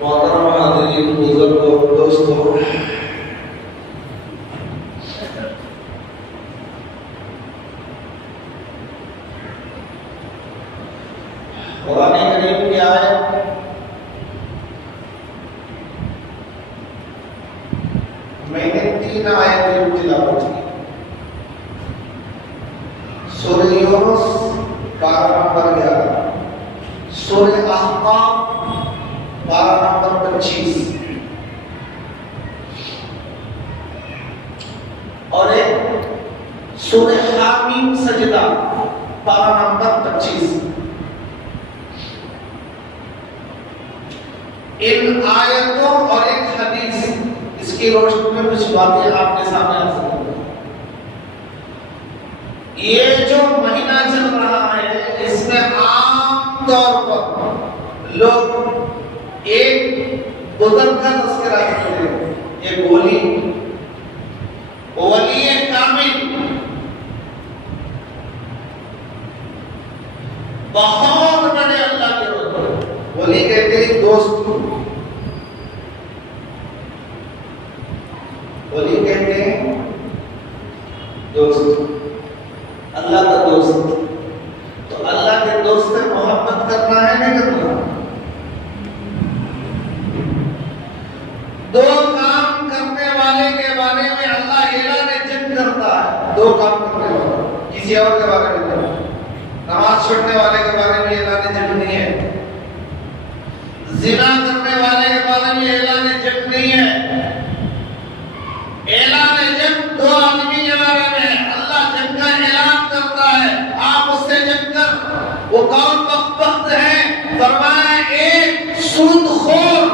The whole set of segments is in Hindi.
मोहतरम हाज़िरीन बुजुर्गों दोस्तों कुरान करीम की आयत मैंने 3 आयतें तिलावत की सूरह यूनुस पारा नंबर 11 सूरह अहकाफ पारा नंबर 25 और एक सूरह हामीम सजदा पारा नंबर 25 इन आयतों और एक हदीस इसकी रोशनी में कुछ बातें आपके सामने आ सकती हैं। ये जो महीना चल रहा है इसमें आम तौर पर लोग एक बुजुर्ग का तस्करा करते हैं, एक वली कामिल बहुत बड़े अल्लाह के वली कहते हैं दोस्त, वली कहते हैं दोस्त, अल्लाह का दोस्त। तो अल्लाह के दोस्त से मोहब्बत करना है नहीं करना? छोड़ने वाले के बारे में ऐलान जंग नहीं है, जिना करने वाले के बारे में ऐलान जंग नहीं है। ऐलान जंग दो आदमी के बारे में है। अल्लाह जंग का ऐलान करता है, आप उससे जंग कर। वो कौन बख्त है? फरमाया एक सूदखोर।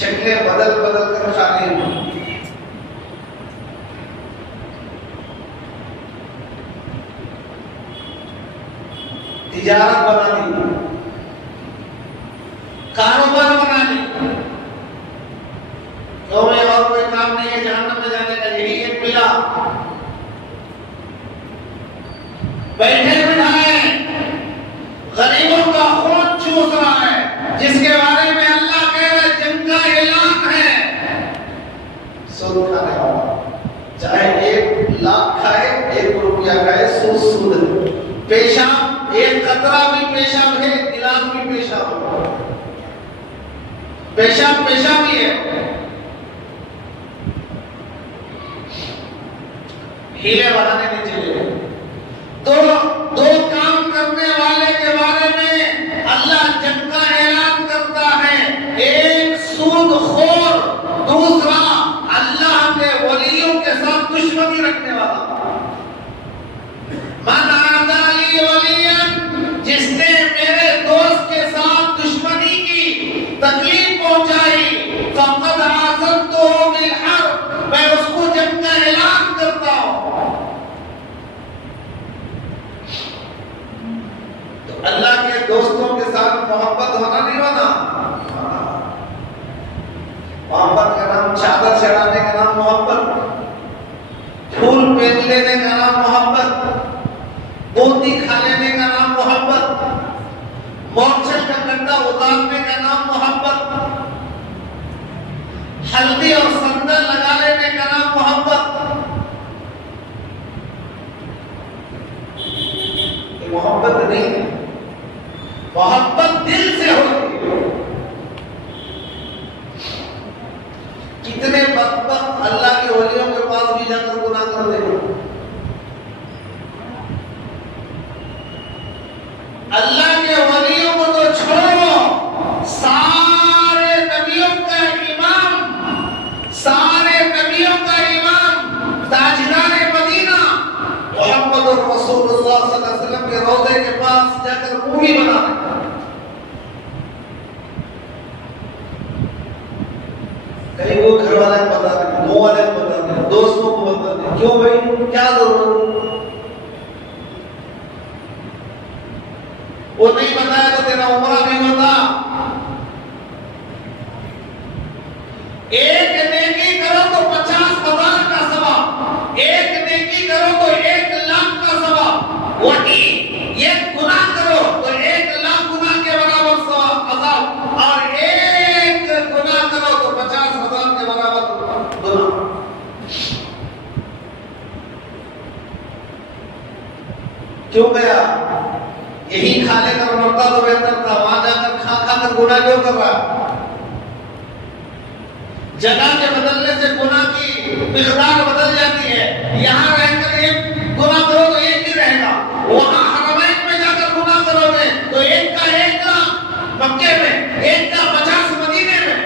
शक्लें बदल बदल कर खाने, तिजारत बना दी, कारोबार बना दी, तो में और कोई काम नहीं है जहन्नम में जाने का, यही एक मिला। बैठे बिठाए गरीबों का खून चूस रहा है, जिसके बारे में अल्लाह कह रहा है जंग का ऐलान है। सूद खाने वाला चाहे 1 लाख खाए, 1 रुपया खाए, सूद। पेशाब, एक कतरा भी पेशाब है, गिलास भी पेशाब है। पेशाब पेशाब ही है। हीले बनाने नहीं चाहिए। दो काम करने वाले के बारे में अल्लाह जंग का ऐलान करता है, एक सूदखोर, दूसरा अल्लाह के वलियों के साथ दुश्मनी रखने वाला। मन आदाली वलियन, जिसने मेरे दोस्त के साथ दुश्मनी की, तकलीफ पहुंचाई, फक़द आज़नतुहु बिल हर्ब, मैं उसको जंग का ऐलान करता हूं। तो अल्लाह के दोस्तों के साथ मोहब्बत होना नहीं होना। मोहब्बत का नाम चादर चढ़ाने का नाम मोहब्बत, फूल पहन लेने का नाम मोहब्बत, बोती खा लेने का नाम मोहब्बत, मोक्षल का गड्ढा उतारने का नाम मोहब्बत, हल्दी और संदल लगा लेने का नाम मोहब्बत। ये मोहब्बत नहीं है, मोहब्बत दिल से होती है। कितने बदबख्त अल्लाह के वलियों के पास भी जाकर गुनाह कर देंगे। अल्लाह के वलियों को तो छोड़ो, सारे नबियों का इमाम, सारे नबियों का इमाम, ताजदार मदीना मोहम्मद रसूलुल्लाह सल्लल्लाहु अलैहि वसल्लम के रोज़े के पास जाकर मूवी बना रहे। कहीं वो घर वाले को बता रहे, मुंह वाले को बता रहे, दोस्तों को बता रहे, क्यों भाई, क्या जरूरत? वो नहीं बताया तो तेरा उम्र नहीं होता। एक नेकी करो तो 50,000 का सवाब, एक नेकी करो तो 1 लाख का सवाब, वही एक गुनाह करो तो 1 लाख गुनाह के बराबर सवाब, और एक गुनाह करो तो 50,000 के बराबर गुनाह। क्यों गया? यही खाने का मरता तो बेहतर था, वहां जाकर खा खा कर गुनाह क्यों कर रहा? जगह के बदलने से गुनाह की मिक़दार बदल जाती है। यहाँ रहकर एक गुनाह करो तो एक ही रहेगा, वहां हरमैन में जाकर गुनाह करोगे तो एक का 1 लाख मक्के में, एक का 50 मदीने में।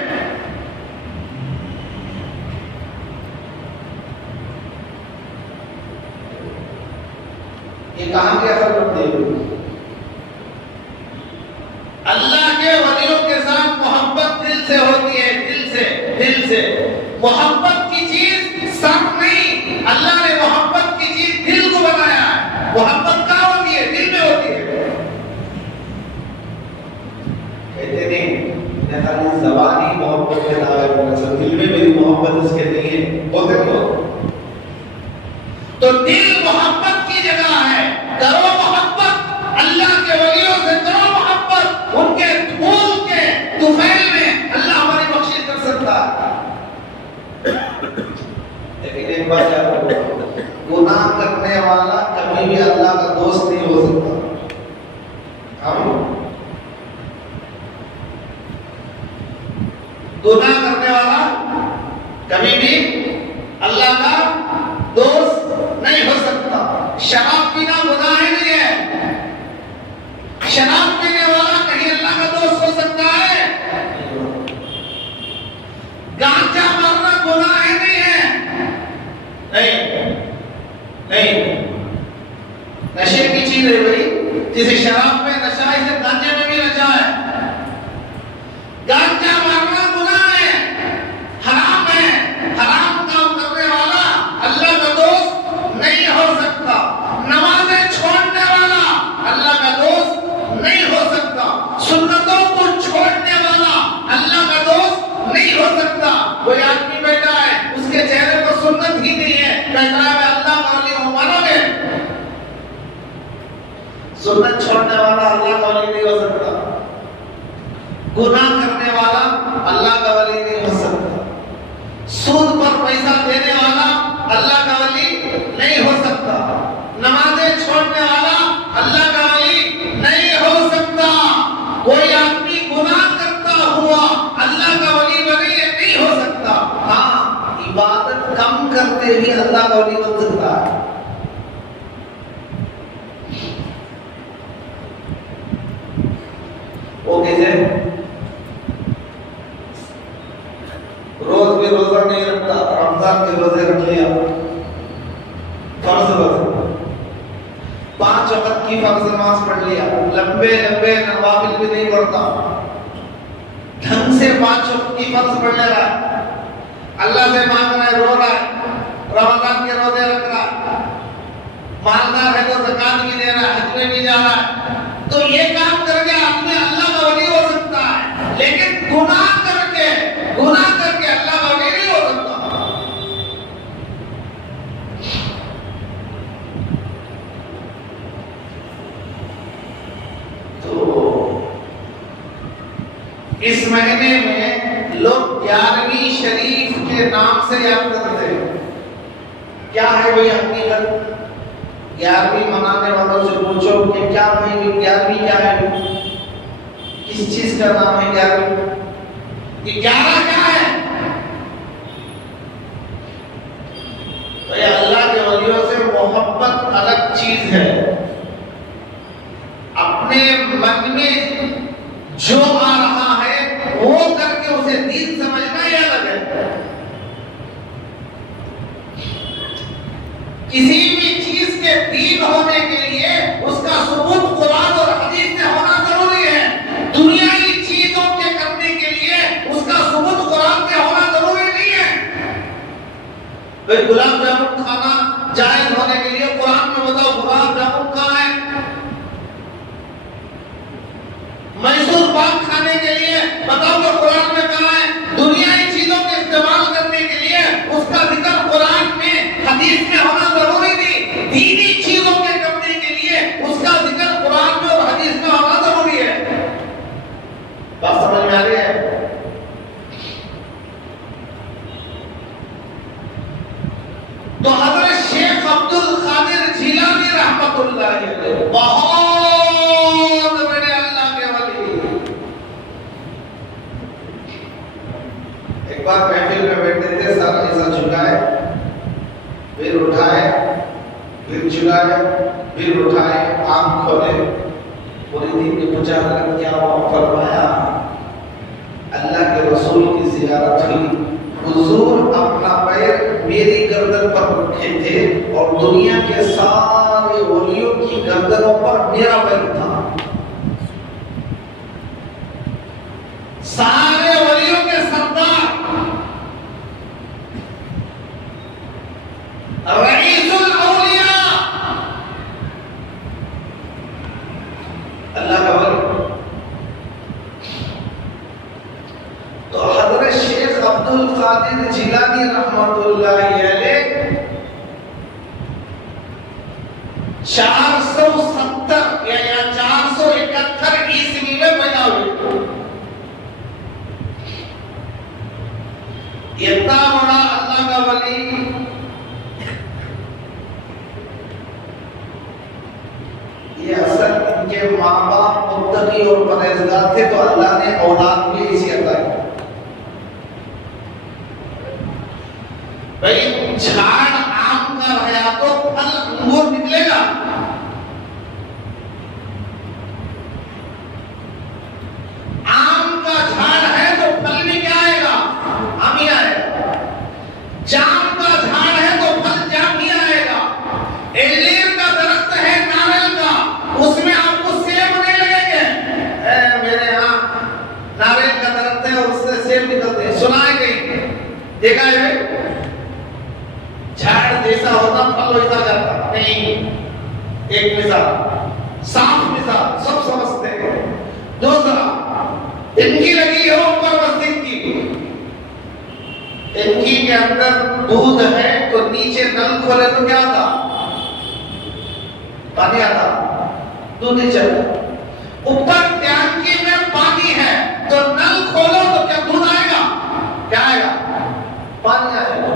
ये कहां की अकल बनती है? अल्लाह के वलियों के साथ मोहब्बत दिल से होती है, दिल से। मोहब्बत की चीज सब नहीं, अल्लाह ने मोहब्बत की चीज दिल को बनाया है। मोहब्बत कहाँ होती है? दिल में होती है। कहते नहीं खाली ज़बानी मोहब्बत के दावे करना, सब दिल में मेरी मोहब्बत इसके नहीं है, बोलते क्यों? तो दिल मोहब्बत की जगह है। करो मोहब्बत, अल्लाह के वलियों से करो मोहब्बत, उनके फूल के तुफैल में अल्लाह हमारी बख्शिश कर सकता है। लेकिन एक बात याद रखो, गुनाह करने वाला कभी भी अल्लाह का दोस्त नहीं हो सकता। हम गुनाह करने वाला कभी भी अल्लाह का दोस्त नहीं हो सकता। नहीं, नशे की चीज है भाई। जैसे शराब में नशा है, इसे गांजे में भी नशा है। गांजा मारना गुनाह है, हराम है। हराम काम करने वाला अल्लाह का दोस्त नहीं हो सकता। नमाजें छोड़ने वाला अल्लाह का दोस्त नहीं हो सकता। सुन्नतों को छोड़ने वाला अल्लाह का दोस्त नहीं हो सकता। कोई आदमी बैठा है, उसके चेहरे पर सुन्नत ही नहीं है, कहता है अल्लाह का वली हूं, मानोगे? सुन्नत छोड़ने वाला अल्लाह का वली नहीं हो सकता। गुनाह करने वाला अल्लाह का वली नहीं हो सकता। सूद पर पैसा देने वाला अल्लाह का वली नहीं हो सकता। नमाजें छोड़ने वाला अल्लाह का वली नहीं हो सकता। कोई आदमी गुनाह करता हुआ अल्लाह का वली बने नहीं हो सकता। हाँ, इबादत कम करते हुए अल्लाह का वली बन सकता है। वो कैसे? रोज भी रोजा नहीं रखता, रमजान के रोजे रख लिया, फर्ज रोजे, 5 वक्त की फर्ज नमाज पढ़ लिया, लंबे लंबे नवाफिल भी नहीं पढ़ता, ढंग से 5 वक्त की फर्ज पढ़ ले रहा है, अल्लाह से मांग रहा है, रो रहा है, रमजान के रोजे रख रहा है, मालदार है तो ज़कात भी दे रहा है, हज में भी जा रहा है, तो ये काम करके आदमी अल्लाह का वली हो सकता है। लेकिन गुनाह करके अल्लाह का वली नहीं हो सकता। तो इस महीने में लोग 11वीं शरीफ के नाम से याद करते हैं। क्या है वही हकीकत? 11वीं मनाने वालों से पूछो कि क्या भाई 11वीं क्या है, किस चीज का नाम है 11वीं? ये 11 क्या है? तो ये अल्लाह के वलियों से मोहब्बत अलग चीज है। अपने मन में जो आ रहा है वो करके उसे दीन समझना ही अलग है। किसी भी चीज के दीन होने के लिए उसका सबूत कुरान और हदीस से होना जरूरी है। दुनियावी चीजों के करने के लिए उसका सबूत कुरान से होना जरूरी नहीं है। भाई गुलाब जामुन खाना जायज होने के लिए कुरान में बताओ गुलाब जामुन कहाँ है? मैसूर पाक खाने के लिए बताओ तो कुरान में कहाँ है? दुनियावी चीजों के इस्तेमाल करने के लिए उसका जिक्र कुरान में हदीस में होना जरूरी नहीं। दीनी चीजों के करने के लिए उसका जिक्र कुरान में और हदीस में होना जरूरी है। बात समझ में आ रही है? तो हज़रत शेख अब्दुल कादिर जिलानी रहमतुल्लाह अलैह बहुत बड़े अल्लाह के वली। एक बार महफिल में बैठे थे, सारा ऐसा झुकाए, फिर उठाए, फिर झुकाए, फिर उठाए, आंख खोले, पूरी दिन की पूछा क्या हुआ? फरमाया अल्लाह के रसूल की ज़ियारत हुई, हुजूर अपना पैर मेरी गर्दन पर रखे थे और दुनिया के सारे वलियों की गर्दनों पर मेरा पैर था। सारे वलियों के सरदार रईसुल औलिया अल्लाह का वली। तो हज़रत शेख अब्दुल कादिर जिलानी रहमतुल्लाह अलैह 470 या 471 ईस्वी में पैदा हुए। इतना बड़ा अल्लाह का वली ये असल इनके माँ बाप मुत्तकी और परहेजगार थे, तो अल्लाह ने औलाद भी इसी अता की। भाई झाड़ आम का रहा तो फल अंगूर निकलेगा। आम का झाड़ है तो फल में क्या आएगा? आम ही आएगा। जाम का झाड़ है तो फल जाम ही आएगा। एक मिसाल, साफ मिसाल, सब समझते हैं। दूसरा, इनकी लगी है ऊपर मस्जिद की, इनकी के अंदर दूध है तो नीचे नल खोले तो क्या आता? पानी आता, दूध ही चला। ऊपर टैंकी में पानी है तो नल खोलो तो क्या दूध आएगा? क्या आएगा? पानी आएगा।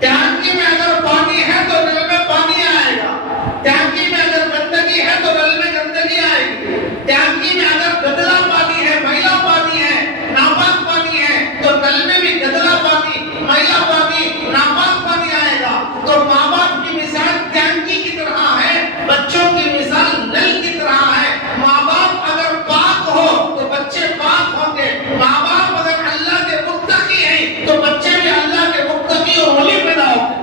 टैंकी में अगर पानी है तो नल में पानी आएगा। टैंकी में अगर गंदगी है तो नल में गंदगी आएगी। टैंकी में अगर गंदला पानी है, मैला पानी है, नापाक पानी है तो नल में भी गंदला पानी, मैला पानी, नापाक पानी आएगा। तो माँ बाप की मिसाल टैंकी की तरह है, बच्चों की मिसाल नल की तरह है। माँ बाप अगर पाक हो तो बच्चे पाक होंगे। माँ बाप अगर अल्लाह के मुत्तकी हैं तो बच्चे भी अल्लाह के मुत्तकी और वली पैदा होंगे।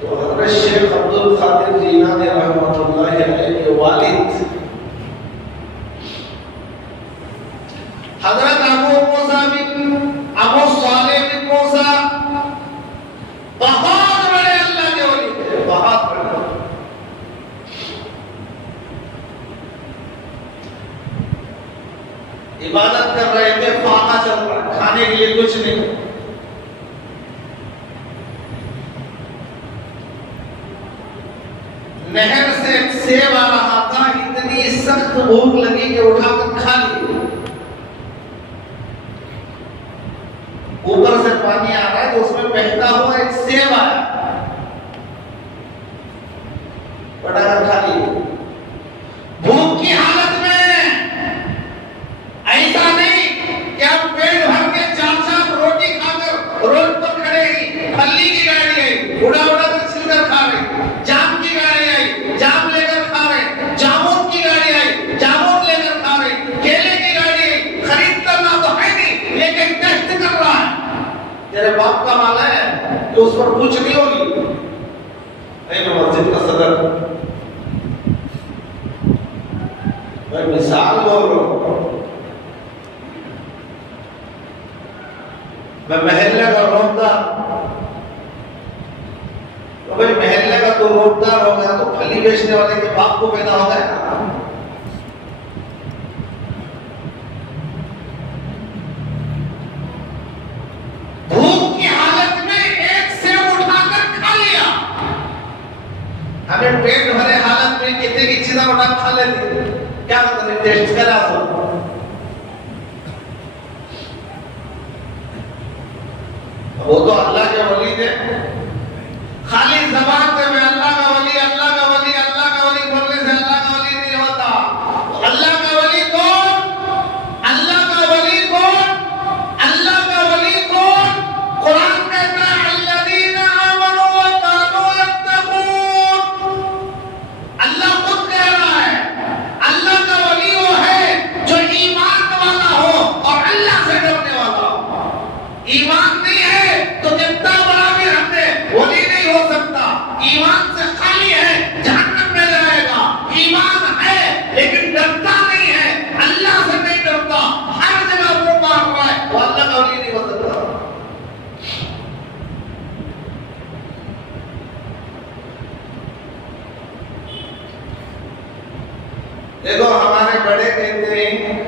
तो हज़रत शेख अब्दुल कादिर जीलानी रहमतुल्लाहि अलैहि के वालिद हज़रत अबू सालेह बिन मूसा बहुत बड़े अल्लाह के वली थे, बहुत बड़े। इबादत कर रहे थे, फाका चल रहा, खाने के लिए कुछ नहीं। नहर से एक सेब आ रहा था, इतनी सख्त भूख लगी कि उठाकर खा लिए। ऊपर से पानी आ रहा है तो उसमें बहता हुआ एक सेब आया, पटाकर खा लिए। भूख की हालत में ऐसा नहीं कि आप पेट भर के 4-4 रोटी खाकर रोड पर खड़े ही, फल्ली की गाड़ी आई उड़ा उड़ा कर छिलकर खा रही, जाम की गाड़ी आई जाम लेकर खा रहे, जामुन की गाड़ी आई जामुन लेकर खा रहे, केले की गाड़ी आई, खरीद करना तो है नहीं लेकिन टेस्ट कर रहा है। तेरे बाप का माल है तो उस पर पूछ नहीं होगी। मैं मस्जिद का सदर, मैं मिसाल बोल रहा हूं, मैं महल्ले का रोकदार, तो भाई महल्ले का तो रोकदार हो गया तो फली बेचने वाले के बाप को पैदा हो गया। भूख की हालत में एक सेब उठाकर खा लिया। हमें पेट भरे हालत में कितने की चीज़ उठा खा लेते, क्या करते, टेस्ट करा तो वो तो अल्लाह के वली थे। खाली ज़बान से मैं अल्लाह का वली, अल्लाह का वली, अल्लाह का वली बोलने से अल्लाह का वली नहीं होता। अल्लाह का वली कौन? अल्लाह का वली कौन? अल्लाह का वली कौन? कुरान कहता है अल्लज़ीना आमनू व कानू यत्तकून। अल्लाह खुद कह रहा है अल्लाह का वली वो है जो ईमान वाला हो और अल्लाह से डरने वाला हो। ईमान नहीं है तो जितना बड़ा भी हमने वली नहीं हो सकता। ईमान से खाली है जहन्नम में जाएगा। ईमान है लेकिन डरता नहीं है, अल्लाह से नहीं डरता, हर जगह मुंह मार रहा है, वो अल्लाह का वली नहीं हो सकता। देखो हमारे बड़े कहते हैं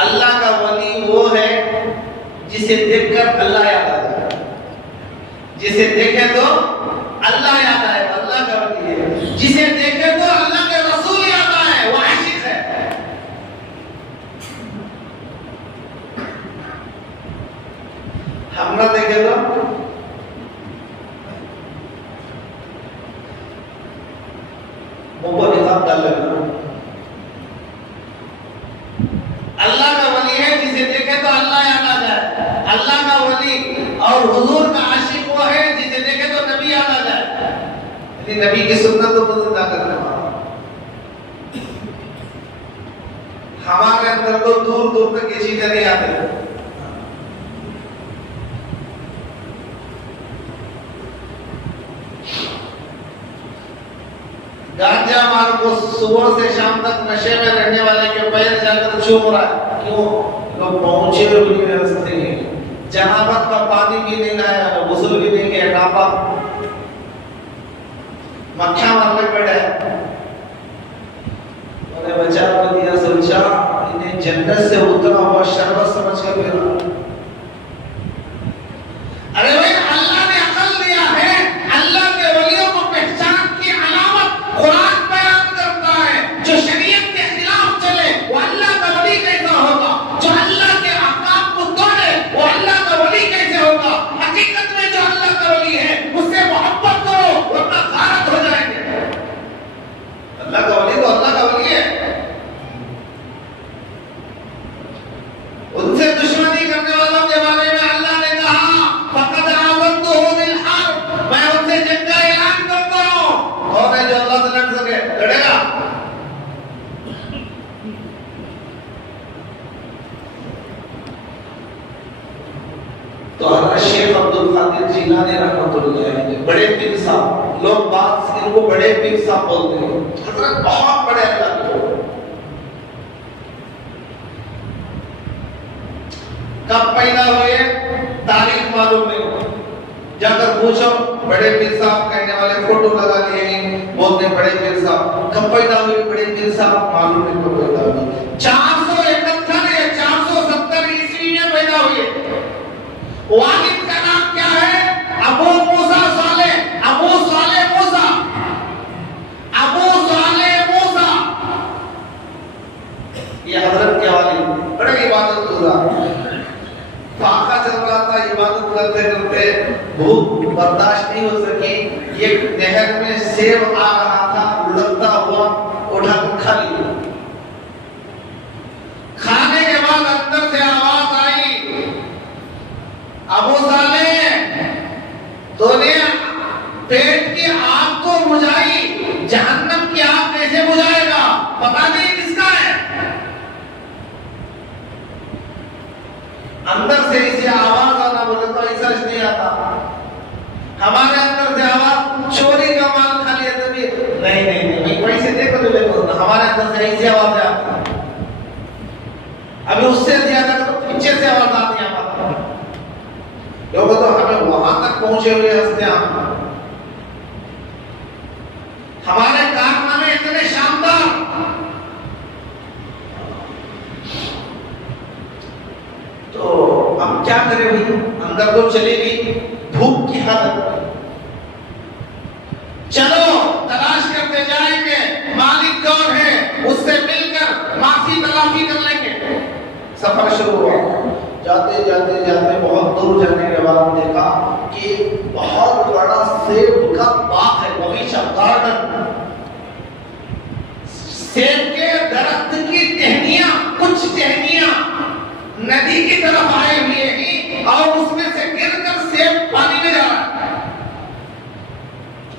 अल्लाह का वली वो है जिसे देखकर अल्लाह याद आ जाए, जिसे देखे तो अल्लाह याद आए, अल्लाह का वली है। जिसे देखे तो अल्लाह के रसूल याद आए, वो आशिक है। हम ना देखे तो ऊपर हिसाब डाल लेना। अल्लाह का वली है जिसे देखे तो अल्लाह याद आ जाए। अल्लाह का वली और हुजूर का आशिक वो है जिसे देखे तो नबी याद आ जाए, यानी नबी की सुन्नत को जिंदा करने वाला। हमारे अंदर तो दूर दूर तक ये चीजें नहीं आती। गांजा मार को सुबह से शाम तक नशे में रहने वाले के पैर जाकर चूम रहा है, क्यों? लोग पहुंचे हुए रास्ते जनाबत का पानी भी नहीं लाया, गुस्ल भी नहीं किया, नापा मक्खियां मारने पड़े। मैंने बचा को दिया, सोचा इन्हें जन्नत से उतरा हुआ शरबत समझ कर पीना। अरे भाई अल्लाह ने अकल दिया है, अल्लाह के वलियों को पहचान की अलामत कुरान बयान करता है। जो शरीयत के खिलाफ चले वो अल्लाह का वली कैसा होगा, जो अल्लाह के अहकाम को तोड़े वो अल्लाह का वली कैसे होगा। हकीकत में जो अल्लाह का वली है उससे मोहब्बत करो वरना गारत हो जाएंगे। अल्लाह का वली तो अल्लाह का वली है, उनसे दुश्मनी करने वालों के बारे में अल्लाह ने कहा फक़द आज़नतुहु बिल हर्ब, मैं उनसे जंग का ऐलान करता हूं। कौन है जो अल्लाह से लड़ सके, लड़ेगा। तो हमारा शेख अब्दुल कादिर जिलानी रहमतुल्लाह अलैह, बड़े पीर साहब, लोग बात इनको बड़े पीर साहब बोलते हैं, हजरत बहुत बड़े अल्लाह के। कब पैदा हुए तारीख मालूम नहीं, जाकर पूछो बड़े पीर साहब कहने वाले फोटो लगा लिए हैं, बोलते बड़े पीर साहब। कब पैदा हुए बड़े पीर साहब मालूम नहीं कब पैदा हुए। 471 या 470 ईस्वी में पैदा हुए। वालिद का नाम क्या है, अबू मूसा साले, अबू साले मूसा, अबू साले मूसा। ये हजरत के वालिद बड़े इबादत गुजार, फाका चल रहा था, इबादत करते करते भूख बर्दाश्त नहीं हो सकी, एक नहर में सेब आ रहा था, लुढ़कता हुआ उठा कर खा लिया। खाने के बाद अंदर से आवाज आई, अबू साले तूने पेट की आग तो बुझाई, जहन्नम की आग कैसे बुझाएगा, पता नहीं किसका है। अंदर से इसे आवाज आना, बोले तो ऐसा नहीं आता। हमारे अंदर से आवाज चोरी का माल खा लिया तभी नहीं नहीं नहीं पैसे देखो तो देखो, हमारे अंदर से ऐसी आवाज आती। अभी उससे ज्यादा तो पीछे से आवाज आती है। लोग तो हमें वहां तक पहुंचे हुए हंसते हैं। हमारे कारनामे इतने शानदार, तो अब क्या करें भाई, अंदर तो चली गई, भूख की हालत। चलो तलाश करते जाएंगे मालिक कौन है, उससे मिलकर माफी तलाफी कर लेंगे। सफर शुरू हुआ, जाते जाते जाते बहुत दूर जाने के बाद देखा कि बहुत बड़ा सेब का बाग है, बगीचा, गार्डन। सेब के दरख्त की टहनियां, कुछ टहनियां नदी की तरफ आए हुए हैं और उसमें से गिरकर सेब पानी में जा रहा है।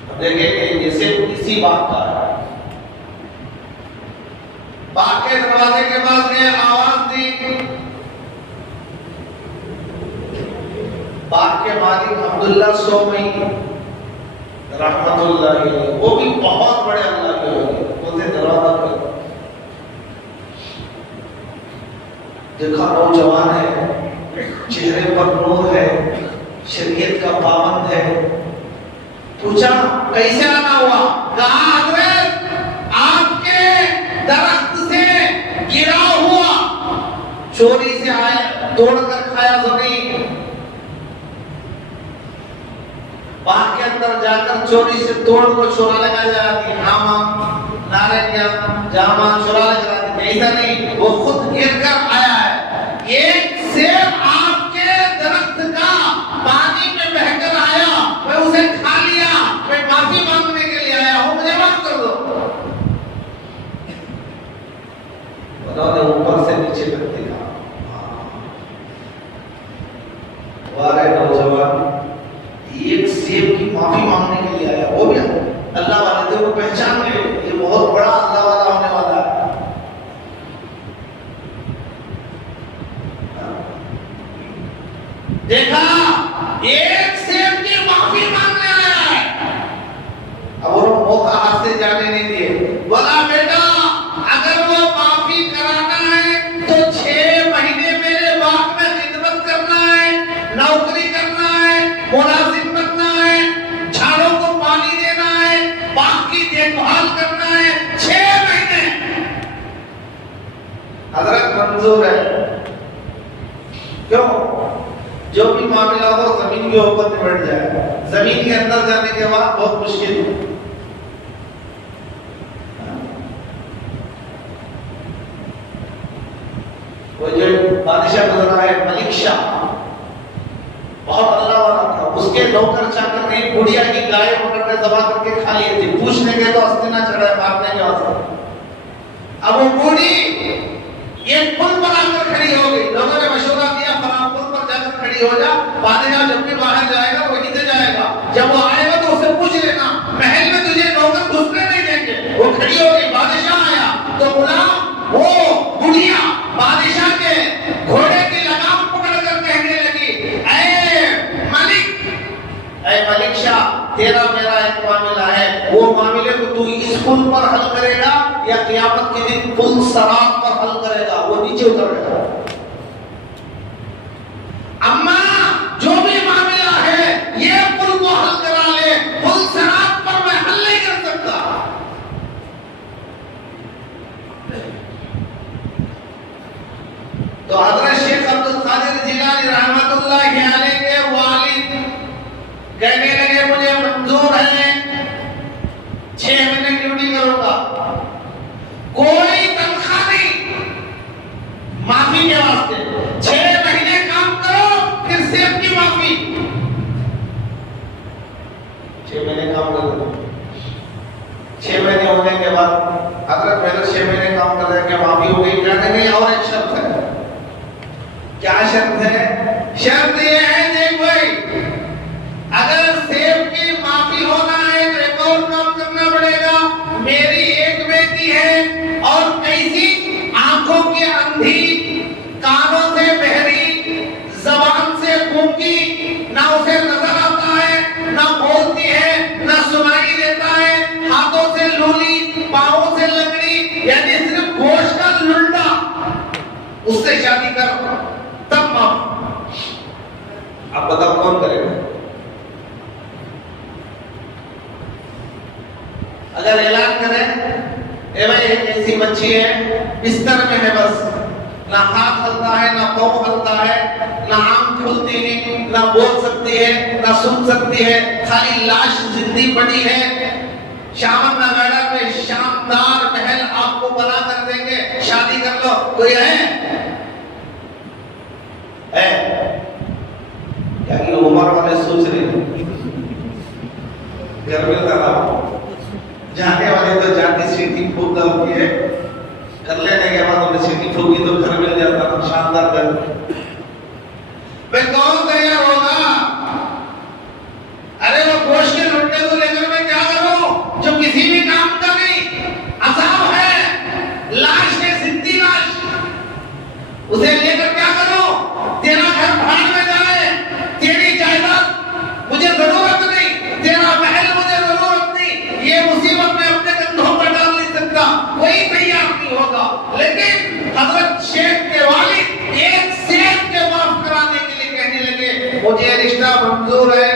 अब देखेंगे ये सेब किसी बाग का है। बाग के दरवाजे के पास गए, आवाज दी। बाग के मालिक अब्दुल्ला सोमई रहमतुल्लाह अलैह, वो भी बहुत बड़े अल्लाह के वली, बोलते दरवाजा पर देखा नौजवान है, चेहरे पर नूर है, शरीयत का पाबंद है। पूछा कैसे आना हुआ, कहा हजरत आपके दरख्त से गिरा हुआ, चोरी से आया, तोड़कर खाया तो नहीं। बाग के अंदर जाकर चोरी से तोड़ को चुरा लगा जाती, आमा नारंगिया जामा चुरा लगा जाती, ऐसा नहीं, वो खुद गिरकर आया है। एक सेब आपके दरख्त का पानी में बहकर आया, मैं उसे खा लिया, मैं माफी मांगने के लिए आया हूं, मुझे माफ कर दो। उन्होंने ऊपर से नीचे तक देखा, वारे नौजवान एक सेब की माफी मांगने के लिए आया, वो भी अल्लाह वाले थे, वो पहचान गए ये बहुत बड़ा अल्लाह वाला होने वाला है। देखा एक सेब की माफी मांगने आया है, अब वो मौका हाथ से जाने नहीं दिए। बोला बेटा अगर वो माफी कराना है तो 6 महीने मेरे बाग में खिदमत करना है, नौकरी करना है, मुलाजिम बनना है, झाड़ों को पानी देना है, बाग की देखभाल करना है, 6 महीने हजरत मंजूर है। क्यों? जो भी मामला हो जमीन के ऊपर निपट जाए, जमीन के अंदर जाने के बाद बहुत मुश्किल है। वो जो बादशाह गुजरा है मलिक शाह, बहुत अल्लाह वाला था। उसके नौकर चाकर ने बुढ़िया की गाय पकड़ के दबा करके खा लिए थे। पूछने गए तो हस्तिना चढ़ा मारने के वास्ते। अब वो बूढ़ी एक पुल पर आकर खड़ी हो गई। लोगों ने मशवरा दिया फलां पुल पर जाकर खड़ी हो जा, बादशाह जब भी बाहर जाएगा वहीं से जाएगा। जब वो आएगा तो उससे पूछ लेना, महल में तुझे नौकर घुसने नहीं देंगे। वो खड़ी हो गई, बादशाह आया तो गुलाम वो बुढ़िया बादशाह के घोड़े की लगाम पकड़कर कहने लगी, ऐ मलिक शाह, तेरा मेरा एक मामला है। वो मामले को तू इस पुल पर हल करेगा या क़यामत के दिन पुल सरात पर हल करेगा? वो नीचे उतरेगा। अम्मा, जो भी मामला है ये पुल को हल करा ले, पुल सरात पर मैं हल नहीं कर सकता। तो हज़रत शेख अब्दुल कादिर जिलानी रहमतुल्लाहि अलैह के वालिद कहने लगे, मुझे मंजूर है, 6 महीने ड्यूटी करूंगा, कोई तनख्वाह नहीं, माफी के वास्ते 6 महीने काम करो, फिर सेब की माफी। 6 महीने काम करो। 6 महीने होने के बाद हजरत पहले 6 महीने काम कर रहे हैं, माफी हो गई। कहने नहीं, और एक शर्त है। क्या शर्त है? शर्त ये है देख भाई, अगर सेब की माफी होना है तो एक और काम करना पड़ेगा। मेरी एक बेटी है और कैसी आंखों की अंधी, कानों से बहरी, जबान से गूंगी, ना उसे नजर आता है, ना बोलती है, ना सुनाई देता है, हाथों से लूली, पांवों से लंगड़ी, यानी सिर्फ गोश्त का लुंडा, उससे शादी कर तब माफ। अब बताओ कौन करेगा? अगर ऐलान करें, ए भाई एक ऐसी बच्ची है, बिस्तर में है, बस ना हाथ हलता है, ना पाँव हलता है, ना आंख खुलती नहीं, ना बोल सकती है, ना सुन सकती है, खाली लाश जिंदी पड़ी है। शामन नगर में शानदार महल आपको बना कर देंगे, शादी कर लो। कोई है? क्या कि उम्र वाले सोच रहे घर में जाने वाले तो जाती सीटी फूक डालती है, कर लेने के बाद उन्हें सीटी फूकी तो घर मिल जाता है, शानदार घर। मैं कौन तैयार होगा? अरे वो गोश्त के लुट्टे को लेकर मैं क्या करूं जो किसी भी काम का नहीं? अजाब है, लाश है, जिंदी लाश, उसे लेकर क्या करूं? तेरा घर भाड़ में जाए, तेरी जायदाद मुझे जरूरत नहीं, तेरा महल मुझे जरूरत नहीं, ये मुसीबत मैं अपने कंधों पर डाल नहीं सकता, कोई तैयार नहीं होगा। लेकिन हजरत शेख के वालिद एक सेब के माफ कराने के लिए कहने लगे, मुझे रिश्ता मंजूर है।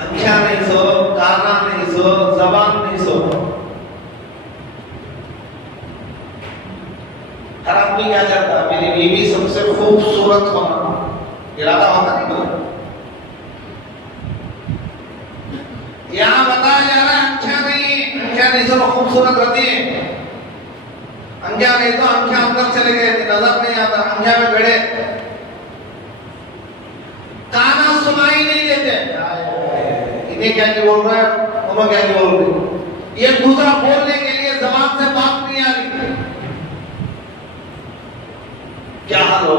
अंखियां नहीं सो, काना नहीं सो, जबान नहीं सो। हर आदमी क्या चाहता है? मेरी बीवी सबसे खूबसूरत होना, इरादा होता नहीं बोला। यहाँ बताया जा रहा है अंखियां नहीं सो, खूबसूरत रहती है। अंखियां नहीं तो अंखियां अंदर चले गए, नजर नहीं आता, अंखियां में भिड़े, काना सुनाई नहीं देते। इन्हें क्या की बोल रहा है, उन्हें क्या की बोल रही, ये दूसरा बोलने के लिए जबान से बात नहीं आ रही। क्या हाल हो?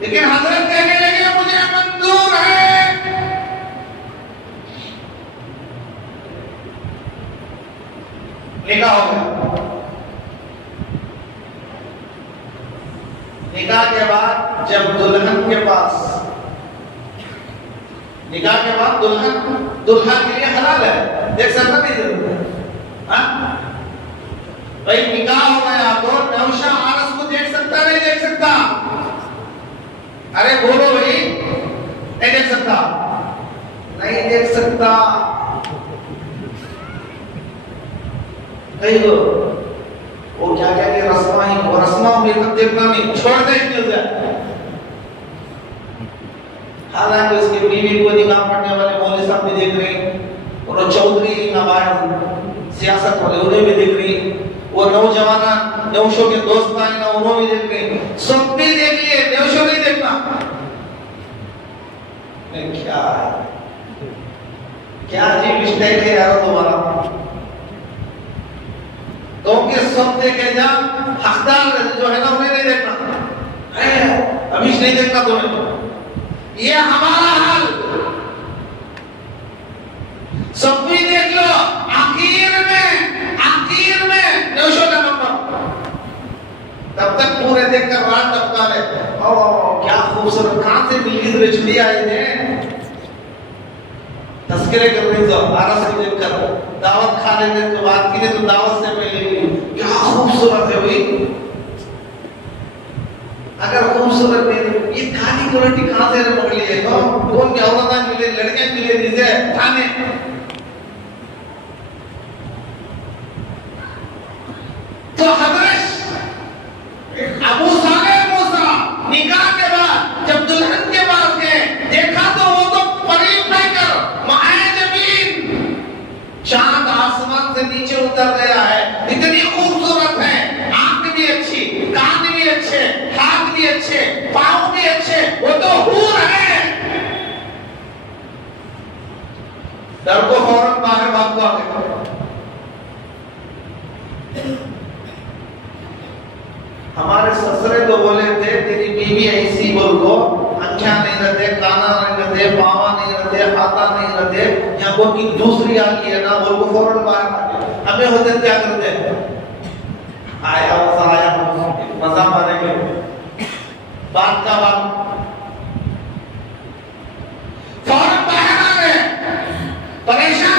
लेकिन हजरत कहने लगे, मुझे मंजूर है। निकाह हो गया। निकाह के बाद जब दुल्हन के पास, निकाह के बाद दुल्हन दुल्हा के लिए हलाल है, देख सकता नहीं जरूर? हाँ भाई निकाह हो गया तो नौशा आरस को देख सकता नहीं देख सकता? अरे बोलो भाई, नहीं देख सकता? नहीं देख सकता। कहीं वो क्या क्या के रस्मा ही, वो रस्मा में तक देखना नहीं, छोड़ दे इतने से। हालांकि उसकी बीवी को निकाह पढ़ने वाले मौलवी साहब भी देख रहे हैं, और चौधरी नवाज सियासत वाले उन्हें भी देख रही, वो नौजवान नौशो के दोस्त आए ना उन्होंने भी देख रहे, सब भी देख लिए, नौशो नहीं देखना। क्या क्या जी मिस्टेक है यार तुम्हारा? तो उनके सब देखे जा, हकदार जो है ना उन्हें नहीं देखना है, अभी नहीं देखना तुम्हें। ये हमारा हाल, सब भी देख लो, आखिर में नौशो का नंबर, तब तक पूरे देखकर रात टपका ले। ओ क्या खूबसूरत, कहां से मिली रे चुड़िया है, तस्करे करने तो आरस को देखकर दावत खा लेने के बाद की तो दावत से पहले क्या खूबसूरत है भाई। अगर खूबसूरत नहीं तो ये खाली क्वालिटी कहां से पकड़ लिए? तो कौन की औरतें मिले, लड़के मिले जिसे थाने। तो हजरत अबू सालेह मूसा निकाह के बाद जब दुल्हन के पास गए, देखा तो वो तो परी पैकर माए जमीन, चांद आसमान से नीचे उतर गया है, इतनी खूबसूरत है, आंख भी अच्छी, कान भी अच्छे, हाथ भी अच्छे, पांव भी अच्छे, वो तो हूर है। डर को फौरन बाहर भाग को आगे। हमारे ससुरे तो बोले थे तेरी बीवी ऐसी, बोल को आंखें नहीं रहते, काना नहीं रहते, पावा नहीं रहते, हाथा नहीं रहते, यहाँ को की दूसरी आ गई है ना, बोल को फौरन बाहर आ गए। हमें होते क्या करते, आया मजा मारेंगे, बात का बात फौरन बाहर आ गए, परेशान।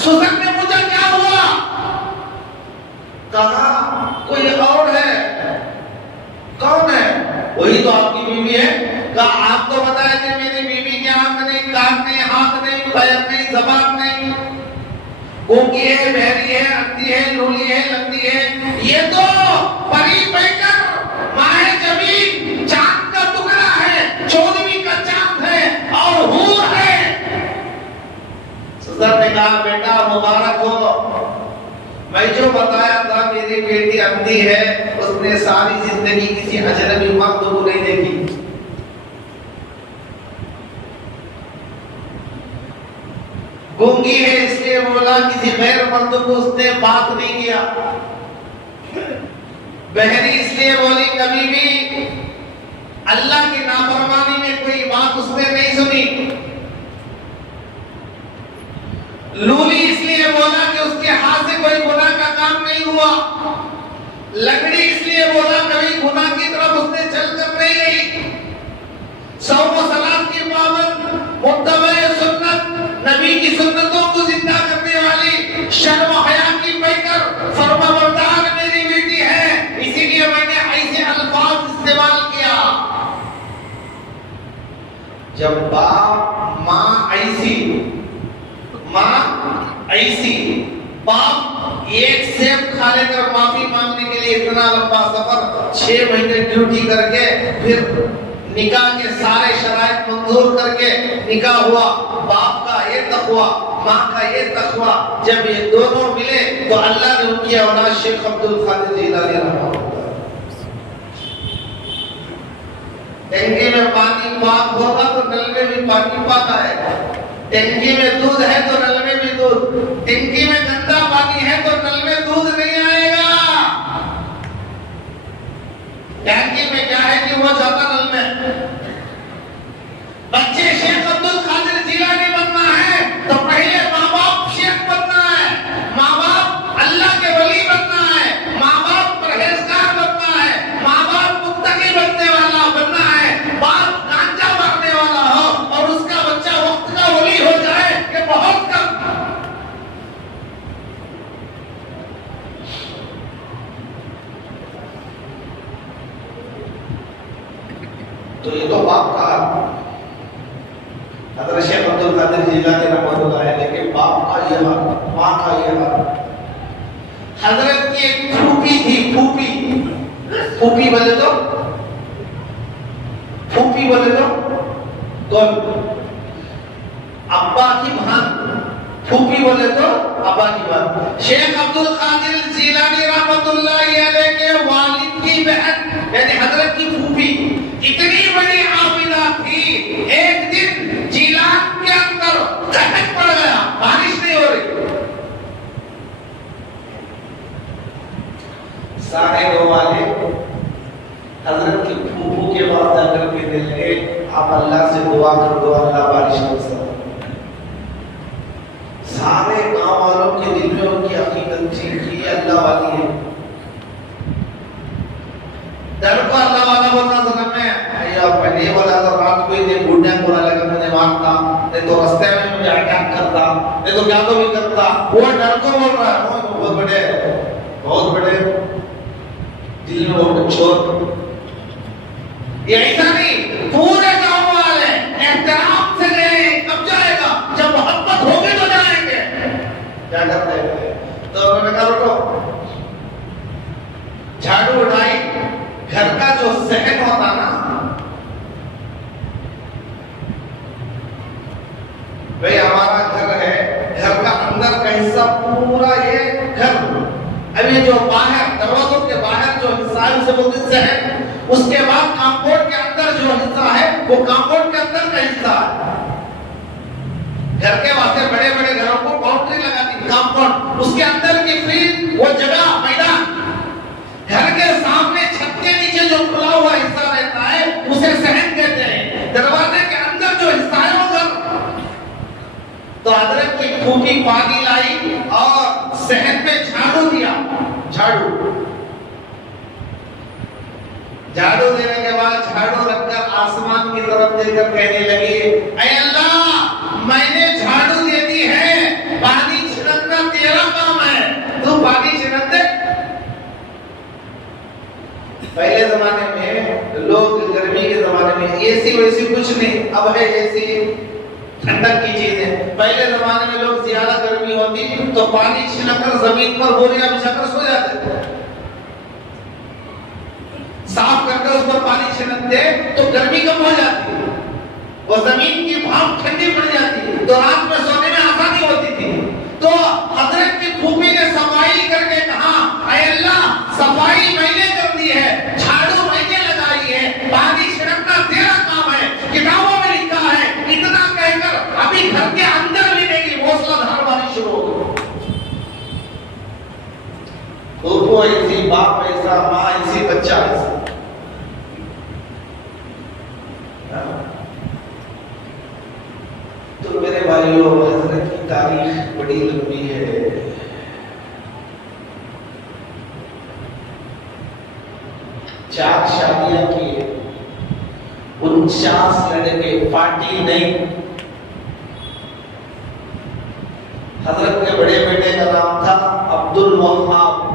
सुजन ने पूछा क्या हुआ? कहा कोई और है। कौन है? वही तो आपकी बीवी है। कहा आप तो बताए थे मेरी बीवी की आंख नहीं, कान नहीं, हाथ नहीं, पैर नहीं, जबान नहीं, गूंगी है, बहरी है, अंधी है, लूली है, लंगड़ी है। ये तो परी पैकर माए जमीन, चांद का टुकड़ा है, 14वीं का चांद है और हूर है। ससुर ने कहा बेटा मुबारक हो, मैं जो बताया था मेरी बेटी अंधी है, उसने सारी जिंदगी किसी अजनबी मर्द को नहीं देखी। गूंगी है इसलिए बोला किसी गैर मर्द को उसने बात नहीं किया। बहरी इसलिए बोली कभी भी अल्लाह की नाफरमानी में कोई बात उसने नहीं सुनी। लूली इसलिए बोला कि उसके हाथ से कोई गुनाह का काम नहीं हुआ। लकड़ी इसलिए बोला कभी गुनाह की तरफ उसने चलकर नहीं गई। सौम व सलात की पाबंद, मुत्तबा सुन्नत, नबी की सुन्नतों को जिंदा करने वाली, शर्म हया की पैकर, फरमाबरदार मेरी बेटी है, इसीलिए मैंने ऐसे अल्फाज इस्तेमाल किया। जब बाप माँ ऐसी, बाप एक सेब खा लेकर माफी मांगने के लिए इतना लंबा सफर 6 महीने ड्यूटी करके फिर निकाह के सारे शराइत मंजूर करके निकाह हुआ। बाप का ये तकवा, माँ का ये तकवा, जब ये दोनों मिले तो अल्लाह ने उनकी औलाद शेख अब्दुल कादिर जिलानी रहमतुल्लाह। टंकी में पानी पाक होगा तो नल में भी पानी पाक आएगा। टंकी में दूध है तो नल में भी दूध, टंकी में गंदा पानी है तो नल में दूध नहीं आएगा। टंकी में क्या है कि वो जाता नल में। बच्चे शेख अब्दुल कादिर जिलानी बनना है तो पहले माँ बाप शेख बनना है, माँ बाप अल्लाह के वली बनना है, माँ बाप परहेजगार बनना है, माँ बाप मुत्तकी बनने वाला बनना है। बाप गांजा मारने वाला हो और उसका बच्चा वक्त का वली हो जाए, ये बहुत कम। तो ये तो बाप का हाल। हज़रत शेख अब्दुल कादिर जिलानी रहमतुल्लाह अलैह के बाप का ये हाल, माँ का ये हाल। हजरत की एक फूफी थी, फूफी बोले तो कौन? अब्बा की बहन। फूफी बोले तो अब्बा की बहन। शेख अब्दुल कादिर जिलानी रहमतुल्लाह अलैह के वालिद की बहन यानी हजरत की फूफी इतनी बड़ी आबिदा थी, एक दिन जिलान के अंदर कहत पड़ गया, बारिश नहीं हो रही। सारे गाँव वाले हजरत की फूफू के पास जाकर के मिले, आप अल्लाह से दुआ कर दो, अल्लाह बारिश बरसा। सारे गांव वालों के दिल में उनकी हकीकत थी कि अल्लाह वाली है। डर को अल्लाह वाला बोलना समझ में आया। पहले वाला तो रात को ही बुढ़िया को लगा मैंने मारता, नहीं तो रास्ते में मुझे अटैक करता, नहीं तो क्या तो भी करता। वो डर को बोल रहा है, बहुत बड़े दिल में बहुत छोर। ये ऐसा नहीं, पूरे गांव वाले एहतराम से गए, कब जाएगा? जब मोहब्बत होगी तो जाएंगे। क्या करते हैं? तो उन्होंने कहा रुको, झाड़ू उठाई, घर का जो सहन होता ना भाई, हमारा घर है, घर का अंदर का हिस्सा पूरा ये घर, अभी जो बाहर दरवाजों के बाहर जो हिस्सा है उसे बोलते हैं सहन। उसके बाद कंपाउंड के अंदर जो हिस्सा है वो कंपाउंड के अंदर का हिस्सा है। घर के वास्ते बड़े बड़े घरों को बाउंड्री लगाती कंपाउंड, उसके अंदर की फील्ड, वो जगह, मैदान। घर के सामने छत के नीचे जो खुला हुआ हिस्सा रहता है उसे सहन कहते हैं। दरवाजे के अंदर जो हिस्सा है वो घर। तो हजरत की फूफी पानी लाई और सहन में झाड़ू दिया। झाड़ू देने के बाद झाड़ू रखकर आसमान की तरफ देखकर कहने लगी, ऐ अल्लाह, मैंने झाड़ू दे दी है, पानी छिड़कना तेरा काम है, तू पानी छिड़क दे। पहले जमाने में लोग गर्मी के जमाने में एसी वैसी कुछ नहीं, अब है एसी, ठंडक की चीज है। पहले जमाने में लोग ज्यादा गर्मी होती तो पानी छिड़ककर जमीन पर बोरियां बिछाकर सो जाते थे। साफ करके उस पर पानी छिड़कते तो गर्मी कम हो जाती, वो जमीन की भाप ठंडी पड़ जाती, तो रात में सोने में आसानी होती थी। तो हजरत की फूफी ने सफाई करके कहा, ऐ अल्लाह, सफाई मैंने कर दी है, झाड़ू मैंने लगाई है, पानी छिड़कना तेरा काम है, किताबों में लिखा है। इतना कहकर अभी घर के अंदर भी नहीं, मूसलाधार बारिश शुरू हो गई। फूफू ऐसी, बाप ऐसा, माँ ऐसी, बच्चा ऐसा। तो मेरे भाइयों, हजरत की तारीख बड़ी लंबी है। चार शादियां की, 49 लड़के, पार्टी नहीं। हजरत के बड़े बेटे का नाम था अब्दुल वहाब।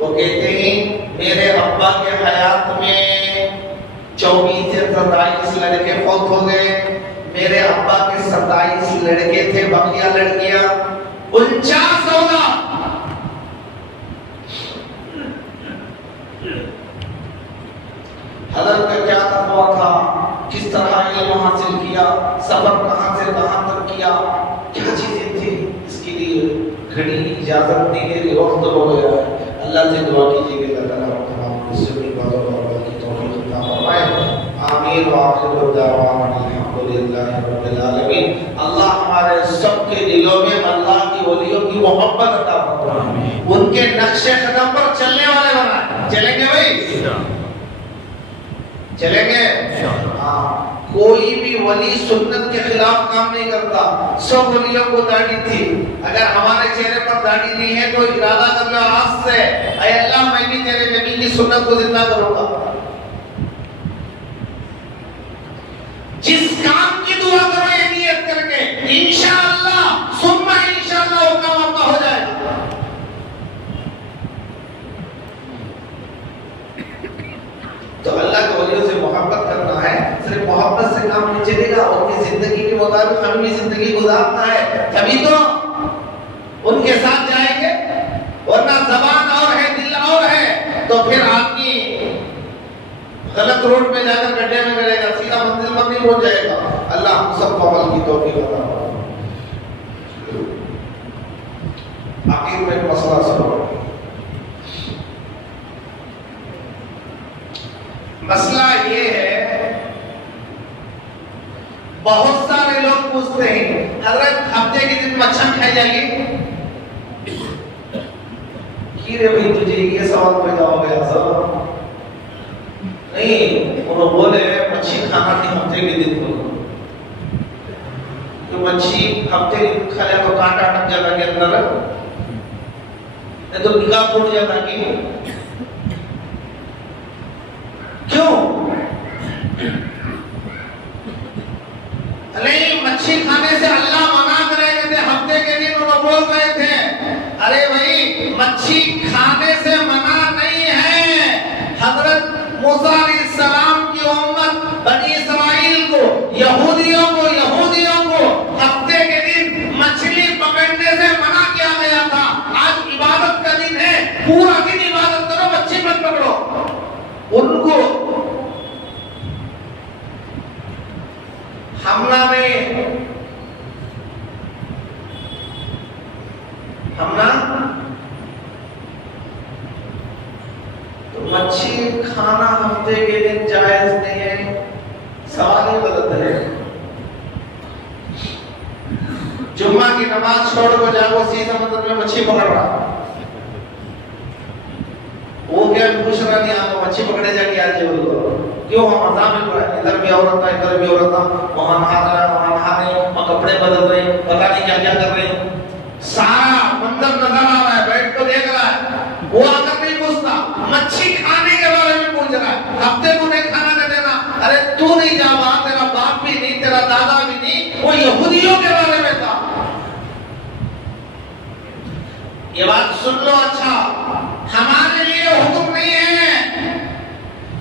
वो कहते हैं मेरे अब्बा के हयात में 24 से 27 लड़के फौत हो गए। मेरे अब्बा के 27 लड़के थे, बकिया लड़कियां 49 औलाद। हजरत का क्या तकवा था, किस तरह इल्म हासिल किया, सफर कहां से कहां तक किया, क्या चीजें थी, इसके लिए घड़ी इजाजत नहीं दे रही, वक्त हो गया है। अल्लाह से दुआ कीजिए कि अल्लाह ताला तमाम मुस्लिम बातों और अमल की तौफीक अता फरमाए। आमीन व आखिरु दअवाना अल्हम्दुलिल्लाहि रब्बिल आलमीन। अल्लाह हमारे सबके दिलों में अल्लाह की वलियों की मोहब्बत अता फरमाए, उनके नक्शे कदम पर चलने वाले बनाए। चलेंगे भाई? चलेंगे? हाँ, कोई भी वली सुन्नत के खिलाफ काम नहीं करता। सब वलियों को दाढ़ी थी। अगर हमारे चेहरे पर दाढ़ी नहीं है तो इरादा कर लो आज से, ऐ अल्लाह, मैं भी तेरे नबी की सुन्नत को जिंदा करूंगा। जिस काम की दुआ करो ये नियत करके, इंशाअल्लाह सुम्मा इंशाअल्लाह वो काम आपका हो जाएगा। तो अल्लाह के वलियों से मोहब्बत करना है, सिर्फ खानवी जिंदगी गुजारना है तभी तो उनके साथ जाएंगे, वरना जबान और है दिल और है तो फिर आदमी गलत रोड पे जाकर गड्ढे में गिरेगा, सीधा मंजिल पर नहीं पहुंच जाएगा। अल्लाह हम सबको अमल की तौफीक अता फरमाए। आखिर में एक मसला सुनो। मसला ये है, बहुत सारे लोग पूछते हैं हजरत हफ्ते के दिन मच्छर खाई जाएगी? रे भाई तुझे ये सवाल पैदा हो गया सब नहीं, उन्होंने बोले मच्छी खाना नहीं हफ्ते के दिन को, तो मच्छी हफ्ते के दिन खा लिया तो कांटा अटक जाता के अंदर, नहीं तो निकाह टूट जाता कि क्यों? नहीं, मच्छी खाने से अल्लाह मना करेगा थे हफ्ते के दिन, उन्होंने बोल रहे थे अरे भाई मच्छी खाने से मना नहीं है। हजरत मूसा अलैहिस्सलाम की उम्मत बनी इस्राइल को, यहूदियों को हफ्ते के दिन मछली पकड़ने से मना किया गया था। आज इबादत का दिन है, पूरा दिन इबादत करो, मच्छी मत पकड़ो। उनको हमला तो मच्छी खाना हफ्ते के दिन जायज नहीं है, सवाल ही गलत है। जुम्मा की नमाज छोड़ को जाओ सीधा मतलब में मच्छी पकड़ रहा, वो क्या पूछ रहा नहीं, आप मच्छी पकड़े जाके आज बोलो क्यों? हम मजा में पड़ा, इधर भी औरत है, इधर भी औरत है, वहां नहा रहे, वहां कपड़े बदल रहे, पता नहीं क्या क्या कर रहे, सारा मंजर नजर आ रहा है, बैठ को देख रहा है, वो आकर नहीं पूछता, मच्छी खाने के बारे में पूछ रहा है। हफ्ते को नहीं खाना का देना, अरे तू नहीं जावा, तेरा बाप भी नहीं, तेरा दादा भी नहीं, वो यहूदियों के बारे में था। ये बात सुन लो अच्छा, हमारे लिए हुक्म नहीं है,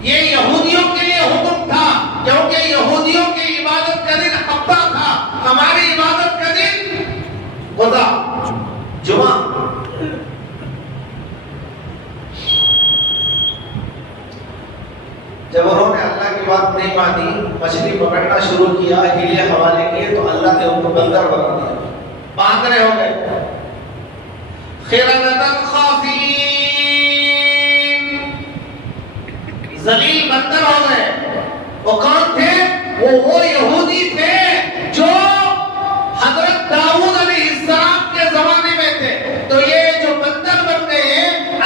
ये यहूदियों के लिए हुक्म था, क्योंकि यहूदियों की इबादत का दिन हफ्ता था, हमारी इबादत का दिन खुदा जुमा। जब उन्होंने अल्लाह की बात नहीं मानी, मछली पकड़ना शुरू किया, हीले हवाले किए, तो अल्लाह ने उनको बंदर बना दिया, बांदरे हो गए, खिरदतन खाफीन, जलील बंदर हो गए। वो कौन थे? वो यहूदी थे जो हजरत दाऊद अलैहिस्सलाम के जमाने में थे। तो ये जो बंदर बन गए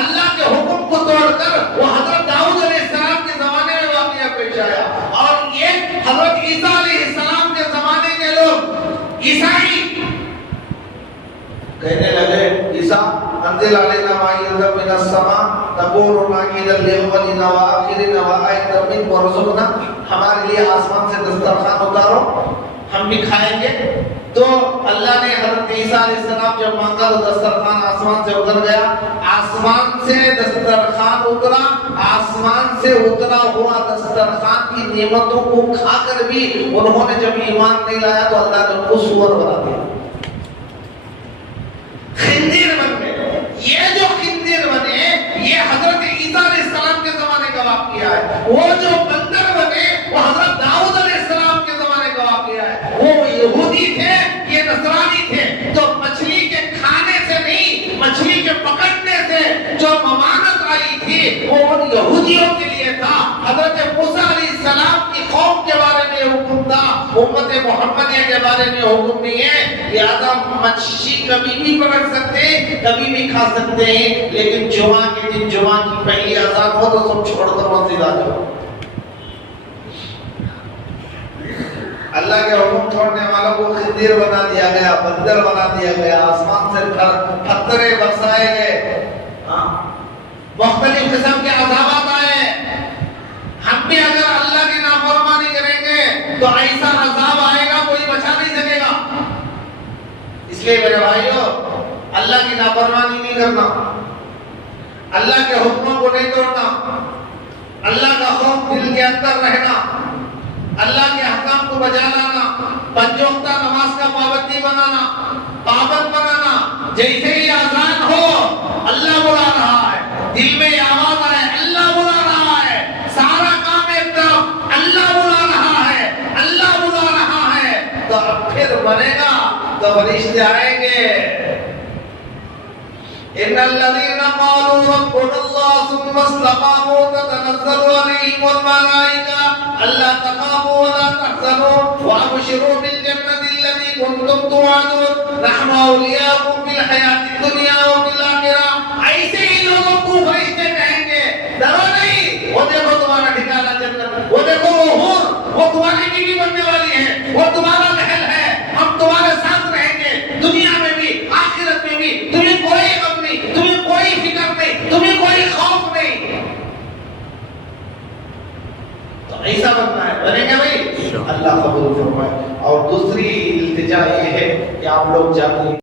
अल्लाह के हुक्म को तोड़कर, वो हजरत दाऊद अलैहिस्सलाम के जमाने में वाकया पेश आया। और ये हजरत ईसा अलैहिस्सलाम के जमाने के लोग ईसाई कहने लगे, ईसा अंजिल अलैना माइदतम मिनस समा तकूनु नाकीदल लिअव्वलिना व आखिरिना व आयतम मिन वरज़ुकना, हमारे लिए आसमान से दस्तरखान उतारो, हम भी खाएंगे। तो अल्लाह ने हजरत ईसा अलैहिस्सलाम जब मांगा तो दस्तरखान आसमान से उतर गया, आसमान से दस्तरखान उतरा, आसमान से उतरा हुआ दस्तरखान की नेमतों को खाकर भी उन्होंने जब ईमान नहीं लाया तो अल्लाह ने उनको सूअर बना दिया, खिंजीर बन गए। ये जो खिंजीर बने ये हजरत ईसा अलैहिस्सलाम के जमाने का वाकया है। वो जो बंदर बने वो हजरत दाऊद अलैहिस्सलाम के जमाने का वाकया है। वो यहूदी थे, ये नसरानी थे। तो मछली के खाने से नहीं, मछली के पकड़ने से जो ममानत आई थी वो उन यहूदियों के लिए था। हजरत मूसा अलैहिस्सलाम की कौम के बारे में हुक्म था, उम्मत मुहम्मदिया के बारे में हुक्म नहीं है। लिहाजा मच्छी कभी भी पकड़ सकते हैं, कभी भी खा सकते हैं, लेकिन जुमा के दिन जुमा की पहली अज़ान हो तो सब छोड़कर मस्जिद आ जाओ। अल्लाह के हुक्म छोड़ने वालों को खिंजीर बना दिया गया, बंदर बना दिया गया, आसमान से पत्थरे बरसाए गए, मुख्तलिफ किस्म के अज़ाबात आए। हम भी अगर अल्लाह की नाफरमानी करेंगे तो ऐसा अज़ाब आएगा कोई बचा नहीं सकेगा। इसलिए मेरे भाइयों, अल्लाह की नाफरमानी नहीं करना, अल्लाह के हुक्मों को नहीं तोड़ना, अल्लाह का खौफ दिल के अंदर रहना, अल्लाह के हकाम को बजा लाना, पंजोक्ता नमाज का पाबंदी बनाना, पाबंद बनाना। जैसे ही आजान हो अल्लाह बुला रहा है, दिल में आवाज आए अल्लाह बुला रहा है, सारा काम एक तरफ अल्लाह बुला रहा है, अल्लाह बुला रहा है, तो अब फिर बनेगा तो फरिश्ते आएंगे। इन्नल्लज़ीना क़ालू रब्बुनाल्लाह सुम्मा इस्तक़ामू ततनज़्ज़लु अलैहिमुल मलाइका अल्ला तख़ाफू व ला तहज़नू व अबशिरू बिल जन्नति अल्लती कुंतुम तुअदून नहनु औलियाकुम फिल हयातिद दुनिया व फिल आखिरह। ऐसे ही लोगों को फरिश्ते कहेंगे डरो नहीं, वो देखो तुम्हारा ठिकाना जन्नत, वो देखो वो हूर, वो तुम्हारी बीवी बनने वाली है, वो तुम्हारा महल है, हम तुम्हारे साथ रहेंगे दुनिया में भी आखिरत में भी, तुम्हें कोई गम नहीं, तुम्हें कोई फिक्र नहीं, तुम्हें कोई खौफ नहीं। तो ऐसा बनना है, बनेगा भाई, अल्लाह कबूल फरमाए। और दूसरी इल्तिजा ये है कि आप लोग जाते